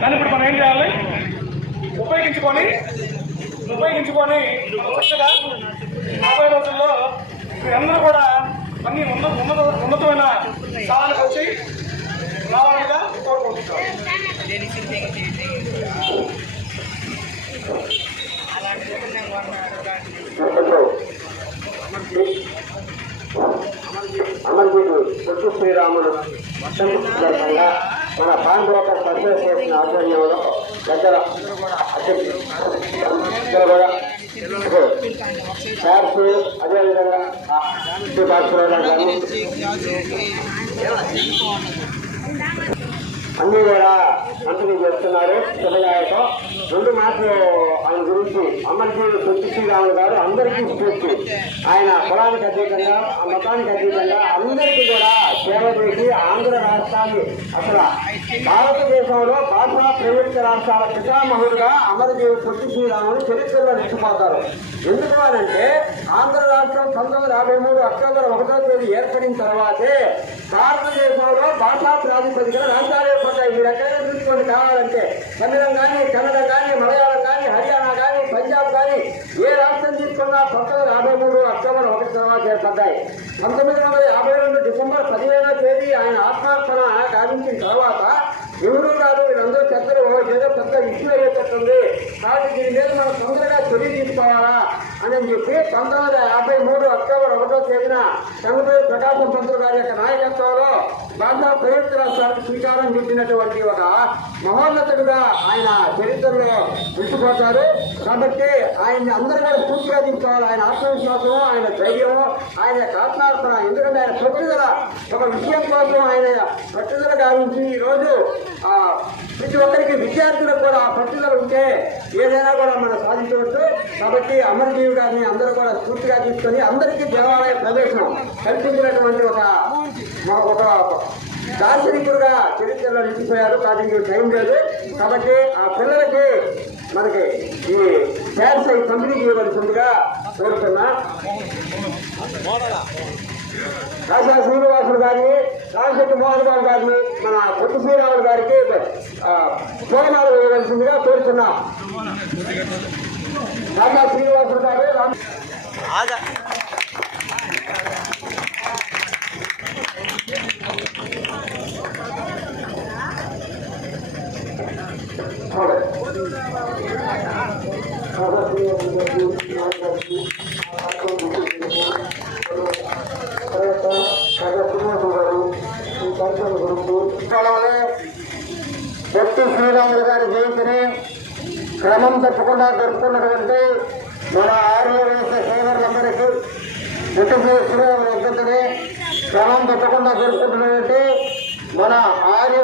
దాన్ని ఇప్పుడు మనం ఏం చేయాలి? ఉపయోగించుకొని ఉపయోగించుకొని కొత్తగా రాబోయే రోజుల్లో అందరూ కూడా అన్ని ఉన్నత ఉన్నత ఉన్నతమైన స్థానానికి వచ్చి రావాలిగా కోరుకుంటున్నాం అమర్జీవి పొట్టు శ్రీరాములు వర్షం సందర్భంగా మన పాండవక అసోసియేషన్ ఆధ్వర్యంలో దగ్గర ఇక్కడ కూడా సార్స్ అదేవిధంగా భాస్కరరావు అన్ని కూడా మంత్రి చేస్తున్నారు. శుభదాయకం రెండు మాటలు ఆయన గురించి అమర్జీవి సత్య శ్రీరాములు గారు అందరికీ స్ఫూర్తి ఆయన కులానికి అతీతంగా ఆ మతానికి అతీతంగా అందరికీ కూడా ఆంధ్ర రాష్ట్రాలు. అసలు భారతదేశంలో భాషా ప్రవేశ రాష్ట్రాల పితామహుడుగా అమరజీవి సత్య శ్రీరాములు చరిత్రలో నిలిచిపోతారు. ఎందుకు అనంటే ఆంధ్ర రాష్ట్రం పంతొమ్మిది యాభై మూడు అక్టోబర్ ఒకటో తేదీ ఏర్పడిన తర్వాతే భారతదేశంలో భాషా ప్రాతిపదికన రాష్ట్రాలు ఏర్పడ్డాయి మీరు ఎక్కడైనా చూసుకోండి కావాలంటే తమిళం కానీ కన్నడ కానీ మలయాళం కానీ హర్యానా కానీ పంజాబ్ కానీ ఏ రాష్ట్రం తీసుకున్నా పంతొమ్మిది యాభై మూడు అక్టోబర్ ఒకటి తర్వాత ఏర్పడ్డాయి పంతొమ్మిది వందల యాభై రెండు డిసెంబర్ కాబట్టి దీని మీద మనం తొందరగా చర్య తీసుకోవాలా అని చెప్పి పంతొమ్మిది వందల యాభై మూడు అక్టోబర్ ఒకటో తేదీన చంద్రబాబు ప్రకాశం పంతులు గారి యొక్క నాయకత్వంలో బాంధవ ప్రయోజన రాష్ట్రానికి శ్రీకారం చుట్టినటువంటి ఒక మహోన్నతుడుగా ఆయన చరిత్రలో నిలిచిపోతారు కాబట్టి ఆయన్ని అందరూ కూడా పూర్తిగా తీసుకోవాలి ఆయన ఆత్మవిశ్వాసం ఆయన ధైర్యము ఆయన యొక్క ఆత్మార్పణ ఎందుకంటే ఆయన పట్టుదల ఒక విషయం కోసం ఆయన పట్టుదల గావించి ఈరోజు ప్రతి ఒక్కరికి విద్యార్థులకు కూడా ఆ పట్టుదల ఉంటే ఏదైనా కూడా మనం సాధించవచ్చు. కాబట్టి అమరజీవి గారిని అందరూ కూడా స్ఫూర్తిగా తీసుకొని అందరికీ దేవాలయ ప్రవేశం కల్పించినటువంటి ఒక ఒక దార్శనికుడుగా చరిత్రలో నిలిచిపోయారు. కాబట్టి టైం లేదు. కాబట్టి ఆ పిల్లలకి మనకి ఈ ట్యాక్స్ అయి పంపిణీ చేయవలసిందిగా కోరుతున్నా. రాజా శ్రీనివాసులు గారిని రామశెట్టి మోహన్ బాబు గారిని మన పొట్టి శ్రీరాములు గారికి సోమనాలు వేయవలసిందిగా కోరుతున్నాం రాజా శ్రీనివాసులు గారు కాలంలో పొట్టి శ్రీరాములు గారి జయంతిని క్రమం తప్పకుండా జరుపుకున్నటువంటి మన ఆరు సేవలందరికీ సోదరులందరికీ కుటుంబ శ్రీరాములు క్రమం తప్పకుండా జరుపుకున్నటువంటి మన ఆర్య